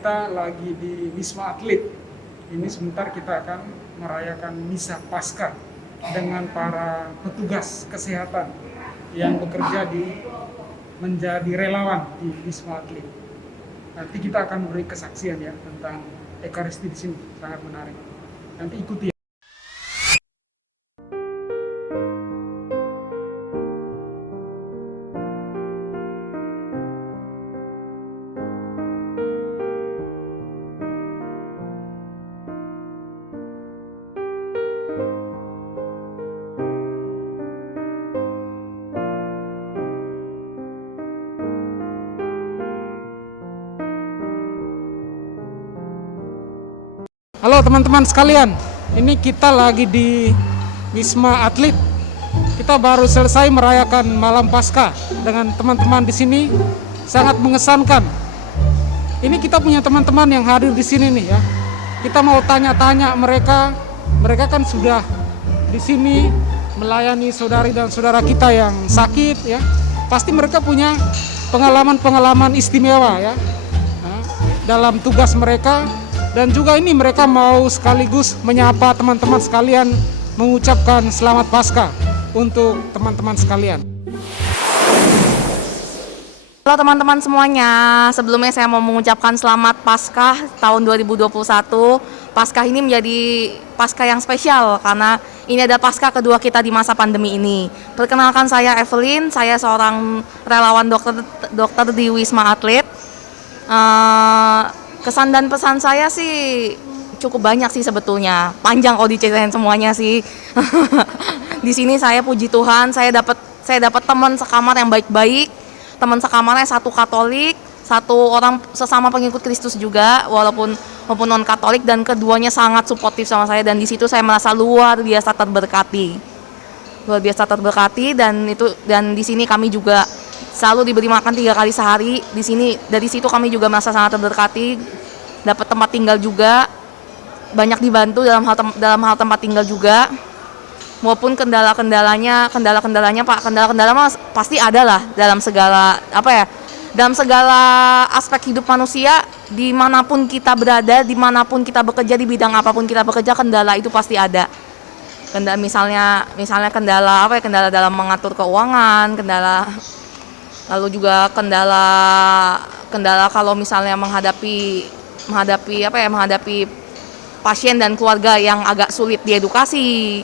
kita lagi di Wisma Atlet. Ini sebentar kita akan merayakan misa Paskah dengan para petugas kesehatan yang bekerja menjadi relawan di Wisma Atlet. Nanti kita akan beri kesaksian ya tentang Ekaristi di sini, sangat menarik. Nanti ikuti. Halo teman-teman sekalian, ini kita lagi di Wisma Atlet. Kita baru selesai merayakan malam Paskah dengan teman-teman di sini, sangat mengesankan. Ini kita punya teman-teman yang hadir di sini nih ya. Kita mau tanya-tanya mereka kan sudah di sini melayani saudari dan saudara kita yang sakit ya. Pasti mereka punya pengalaman-pengalaman istimewa ya dalam tugas mereka. Dan juga ini mereka mau sekaligus menyapa teman-teman sekalian, mengucapkan selamat Paskah untuk teman-teman sekalian. Halo teman-teman semuanya, sebelumnya saya mau mengucapkan selamat Paskah tahun 2021. Paskah ini menjadi Paskah yang spesial karena ini adalah Paskah kedua kita di masa pandemi ini. Perkenalkan, saya Evelyn, saya seorang relawan dokter di Wisma Atlet. Kesan dan pesan saya sih cukup banyak sih sebetulnya. Panjang kalau diceritain semuanya sih. Di sini saya puji Tuhan, saya dapat teman sekamar yang baik-baik. Teman sekamarnya satu Katolik, satu orang sesama pengikut Kristus juga, walaupun non Katolik, dan keduanya sangat suportif sama saya, dan di situ saya merasa luar biasa terberkati. Luar biasa terberkati, dan di sini kami juga selalu diberi makan 3 kali sehari. Di sini, dari situ kami juga merasa sangat terberkati, dapat tempat tinggal juga, banyak dibantu dalam hal tempat tinggal juga. Maupun kendala-kendalanya pasti ada lah dalam segala dalam segala aspek hidup manusia, dimanapun kita berada, dimanapun kita bekerja, di bidang apapun kita bekerja, kendala itu pasti ada. Misalnya kendala dalam mengatur keuangan, lalu juga kendala kalau misalnya menghadapi pasien dan keluarga yang agak sulit diedukasi,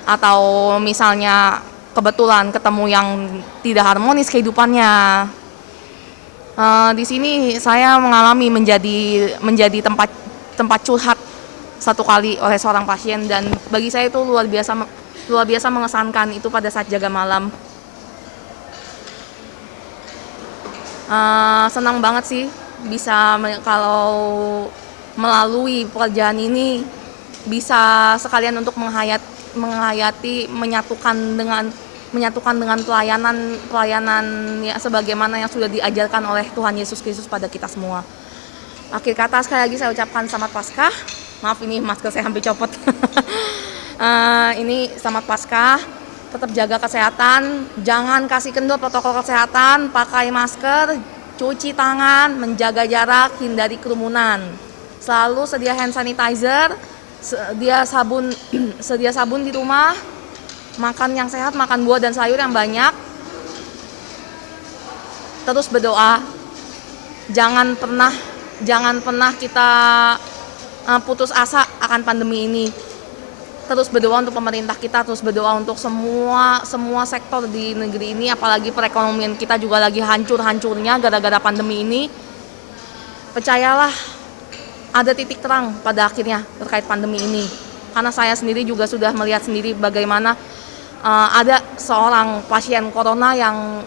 atau misalnya kebetulan ketemu yang tidak harmonis kehidupannya. Di sini saya mengalami menjadi tempat curhat satu kali oleh seorang pasien, dan bagi saya itu luar biasa mengesankan itu pada saat jaga malam. Senang banget sih bisa kalau melalui pekerjaan ini bisa sekalian untuk menghayati, menyatukan dengan pelayanan ya, sebagaimana yang sudah diajarkan oleh Tuhan Yesus Kristus pada kita semua. Akhir kata, sekali lagi saya ucapkan selamat Paskah. Maaf, ini masker saya hampir copot. Ini selamat Paskah. Tetap jaga kesehatan, jangan kasih kendor protokol kesehatan, pakai masker, cuci tangan, menjaga jarak, hindari kerumunan. Selalu sedia hand sanitizer, sedia sabun di rumah, makan yang sehat, makan buah dan sayur yang banyak. Terus berdoa. Jangan pernah kita putus asa akan pandemi ini. Terus berdoa untuk pemerintah kita, terus berdoa untuk semua sektor di negeri ini, apalagi perekonomian kita juga lagi hancur-hancurnya gara-gara pandemi ini. Percayalah, ada titik terang pada akhirnya terkait pandemi ini. Karena saya sendiri juga sudah melihat sendiri bagaimana ada seorang pasien corona yang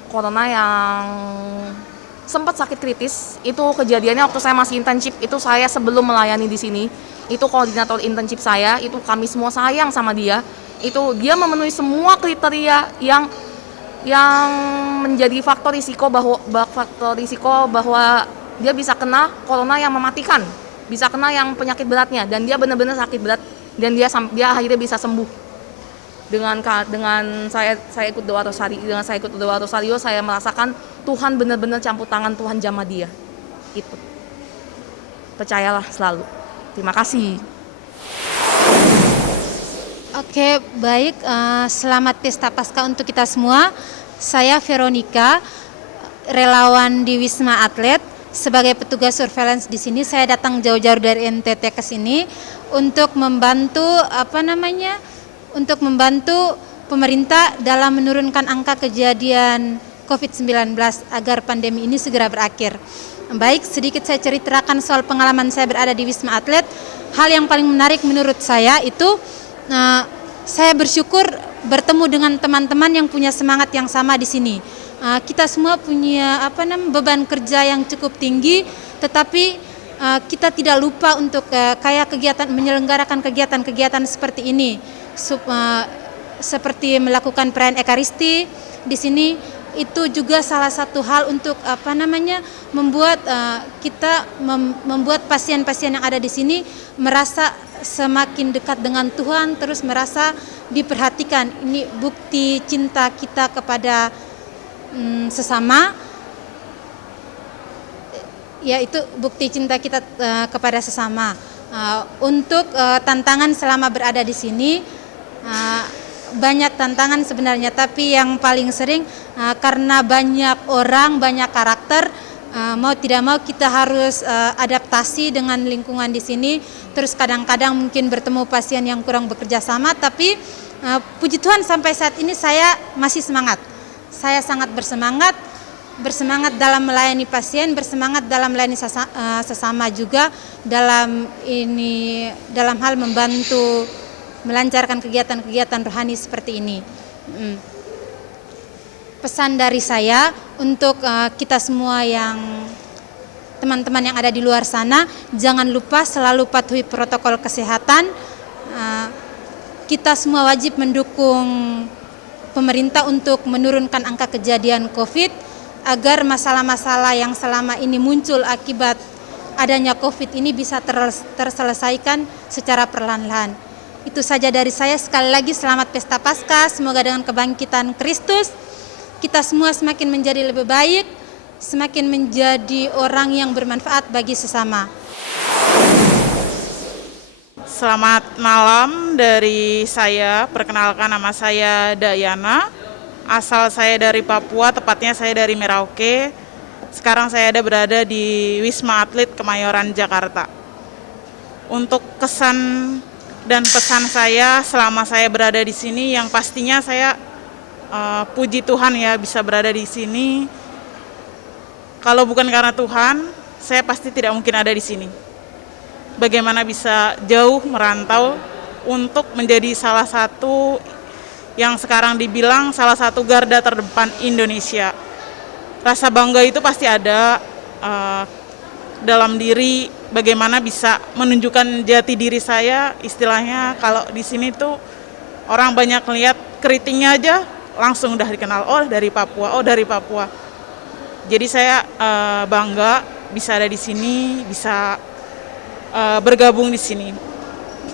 sempat sakit kritis. Itu kejadiannya waktu saya masih internship, itu saya sebelum melayani di sini. Itu koordinator internship saya, itu kami semua sayang sama dia. Itu dia memenuhi semua kriteria yang menjadi faktor risiko bahwa dia bisa kena corona yang mematikan, bisa kena yang penyakit beratnya, dan dia benar-benar sakit berat, dan dia akhirnya bisa sembuh. Dengan saya ikut doa rosario, saya merasakan Tuhan benar-benar campur tangan, Tuhan jamah dia. Itu. percayalah selalu. Terima kasih. Oke, baik. Selamat Pesta Paskah untuk kita semua. Saya Veronica, relawan di Wisma Atlet. Sebagai petugas surveillance di sini, saya datang jauh-jauh dari NTT ke sini untuk membantu untuk membantu pemerintah dalam menurunkan angka kejadian COVID-19 agar pandemi ini segera berakhir. Baik, sedikit saya ceritakan soal pengalaman saya berada di Wisma Atlet. Hal yang paling menarik menurut saya itu saya bersyukur bertemu dengan teman-teman yang punya semangat yang sama di sini. Kita semua punya beban kerja yang cukup tinggi, tetapi kita tidak lupa untuk menyelenggarakan kegiatan-kegiatan seperti ini, seperti melakukan perayaan Ekaristi di sini. Itu juga salah satu hal untuk membuat membuat pasien-pasien yang ada di sini merasa semakin dekat dengan Tuhan, terus merasa diperhatikan. Ini bukti cinta kita kepada sesama, yaitu bukti cinta kita kepada sesama. Untuk tantangan selama berada di sini, banyak tantangan sebenarnya, tapi yang paling sering karena banyak orang, banyak karakter, mau tidak mau kita harus adaptasi dengan lingkungan di sini. Terus kadang-kadang mungkin bertemu pasien yang kurang bekerja sama, tapi puji Tuhan sampai saat ini saya masih semangat. Saya sangat bersemangat dalam melayani pasien, bersemangat dalam melayani sesama juga dalam hal membantu melancarkan kegiatan-kegiatan rohani seperti ini. Pesan dari saya untuk kita semua yang teman-teman yang ada di luar sana, jangan lupa selalu patuhi protokol kesehatan. Kita semua wajib mendukung pemerintah untuk menurunkan angka kejadian COVID agar masalah-masalah yang selama ini muncul akibat adanya COVID ini bisa terselesaikan secara perlahan-lahan. Itu saja dari saya. Sekali lagi selamat Pesta Paskah. Semoga dengan kebangkitan Kristus kita semua semakin menjadi lebih baik, semakin menjadi orang yang bermanfaat bagi sesama. Selamat malam dari saya. Perkenalkan, nama saya Dayana. Asal saya dari Papua, tepatnya saya dari Merauke. Sekarang saya berada di Wisma Atlet Kemayoran, Jakarta. Untuk kesan dan pesan saya selama saya berada di sini, yang pastinya saya puji Tuhan ya bisa berada di sini. Kalau bukan karena Tuhan, saya pasti tidak mungkin ada di sini. Bagaimana bisa jauh merantau untuk menjadi salah satu yang sekarang dibilang salah satu garda terdepan Indonesia. Rasa bangga itu pasti ada dalam diri, bagaimana bisa menunjukkan jati diri saya. Istilahnya kalau di sini tuh orang banyak lihat keritingnya aja langsung udah dikenal, oh dari Papua. Jadi saya bangga bisa ada di sini, bisa bergabung di sini.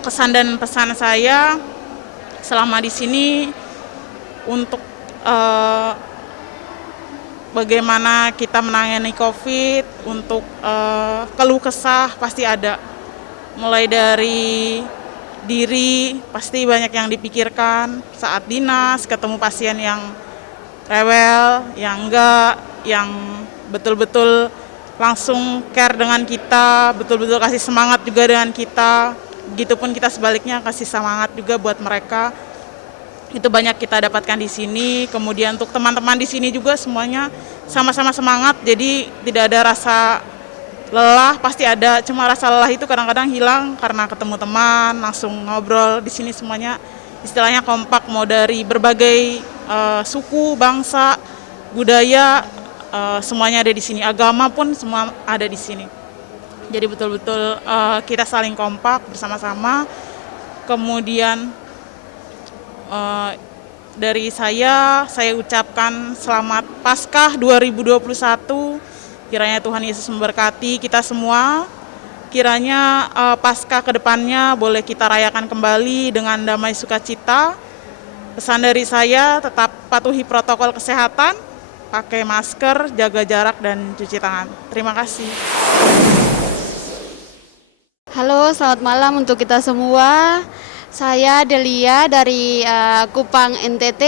Kesan dan pesan saya selama di sini untuk bagaimana kita menangani COVID, untuk keluh kesah pasti ada. Mulai dari diri pasti banyak yang dipikirkan saat dinas, ketemu pasien yang rewel, yang enggak, yang betul-betul langsung care dengan kita, betul-betul kasih semangat juga dengan kita. Begitupun kita sebaliknya kasih semangat juga buat mereka. Itu banyak kita dapatkan di sini. Kemudian untuk teman-teman di sini juga semuanya sama-sama semangat. Jadi tidak ada rasa lelah, pasti ada. Cuma rasa lelah itu kadang-kadang hilang karena ketemu teman, langsung ngobrol. Di sini semuanya istilahnya kompak, mau dari berbagai suku, bangsa, budaya, semuanya ada di sini. Agama pun semua ada di sini. Jadi betul-betul kita saling kompak bersama-sama. Kemudian dari saya ucapkan selamat Paskah 2021. Kiranya Tuhan Yesus memberkati kita semua. Kiranya Paskah ke depannya boleh kita rayakan kembali dengan damai sukacita. Pesan dari saya, tetap patuhi protokol kesehatan, pakai masker, jaga jarak, dan cuci tangan. Terima kasih. Halo, selamat malam untuk kita semua. Saya Delia dari Kupang NTT,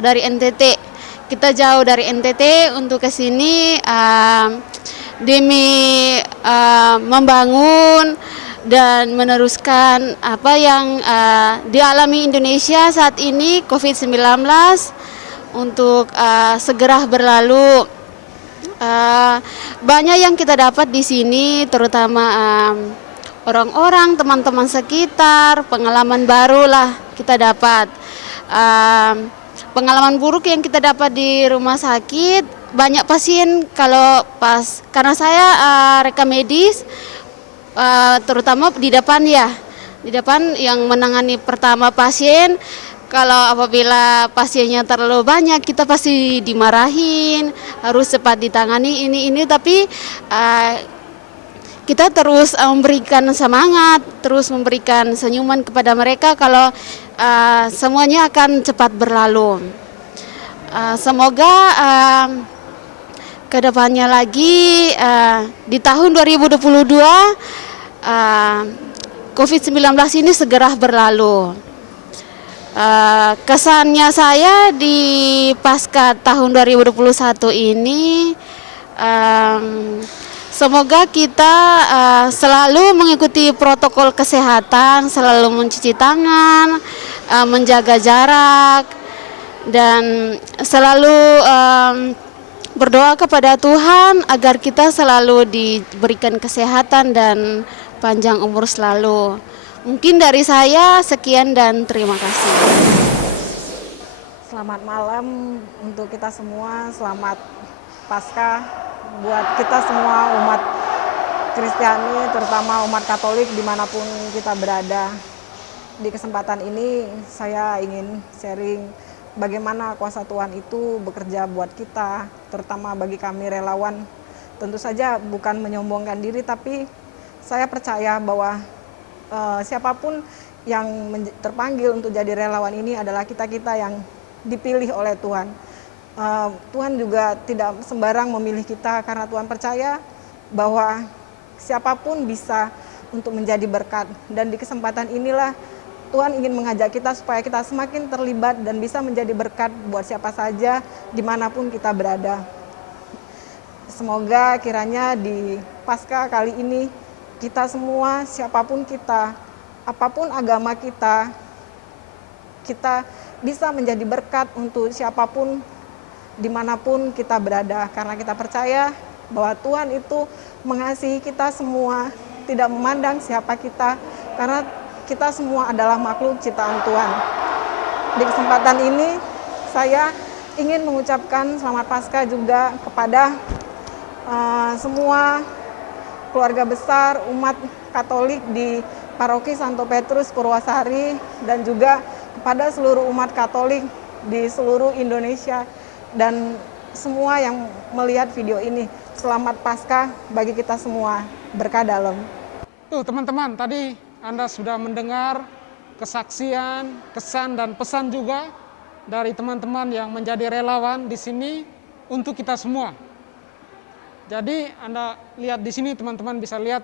dari NTT. Kita jauh dari NTT untuk ke sini demi membangun dan meneruskan apa yang dialami Indonesia saat ini COVID-19 untuk segera berlalu. Banyak yang kita dapat di sini, terutama orang-orang, teman-teman sekitar, pengalaman baru lah kita dapat. Pengalaman buruk yang kita dapat di rumah sakit, banyak pasien karena saya reka medis, terutama di depan yang menangani pertama pasien. Kalau apabila pasiennya terlalu banyak, kita pasti dimarahin, harus cepat ditangani ini. Tapi kita terus memberikan semangat, terus memberikan senyuman kepada mereka kalau semuanya akan cepat berlalu. Semoga kedepannya lagi di tahun 2022 COVID-19 ini segera berlalu. Kesannya saya di pasca tahun 2021 ini, semoga kita selalu mengikuti protokol kesehatan, selalu mencuci tangan, menjaga jarak, dan selalu berdoa kepada Tuhan agar kita selalu diberikan kesehatan dan panjang umur selalu. Mungkin dari saya sekian dan terima kasih. Selamat malam untuk kita semua, selamat Paskah buat kita semua umat Kristiani, terutama umat Katolik dimanapun kita berada. Di kesempatan ini saya ingin sharing bagaimana kuasa Tuhan itu bekerja buat kita, terutama bagi kami relawan. Tentu saja bukan menyombongkan diri, tapi saya percaya bahwa siapapun yang terpanggil untuk jadi relawan ini adalah kita-kita yang dipilih oleh Tuhan. Tuhan juga tidak sembarang memilih kita, karena Tuhan percaya bahwa siapapun bisa untuk menjadi berkat. Dan di kesempatan inilah Tuhan ingin mengajak kita supaya kita semakin terlibat dan bisa menjadi berkat buat siapa saja dimanapun kita berada. Semoga kiranya di Paskah kali ini kita semua, siapapun kita, apapun agama kita bisa menjadi berkat untuk siapapun dimanapun kita berada. Karena kita percaya bahwa Tuhan itu mengasihi kita semua, tidak memandang siapa kita, karena kita semua adalah makhluk ciptaan Tuhan. Di kesempatan ini saya ingin mengucapkan selamat Paskah juga kepada semua keluarga besar umat Katolik di Paroki Santo Petrus Purwasari, dan juga kepada seluruh umat Katolik di seluruh Indonesia dan semua yang melihat video ini. Selamat Paskah bagi kita semua, berkah dalam. Tuh teman-teman, tadi Anda sudah mendengar kesaksian, kesan dan pesan juga dari teman-teman yang menjadi relawan di sini untuk kita semua. Jadi Anda lihat di sini, teman-teman bisa lihat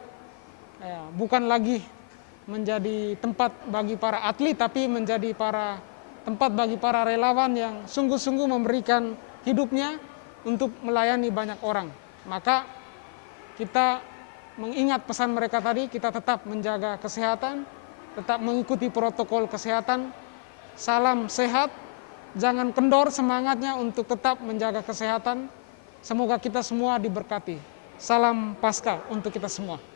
bukan lagi menjadi tempat bagi para atlet, tapi menjadi tempat bagi para relawan yang sungguh-sungguh memberikan hidupnya untuk melayani banyak orang. Maka kita mengingat pesan mereka tadi, kita tetap menjaga kesehatan, tetap mengikuti protokol kesehatan. Salam sehat, jangan kendor semangatnya untuk tetap menjaga kesehatan. Semoga kita semua diberkati. Salam Paskah untuk kita semua.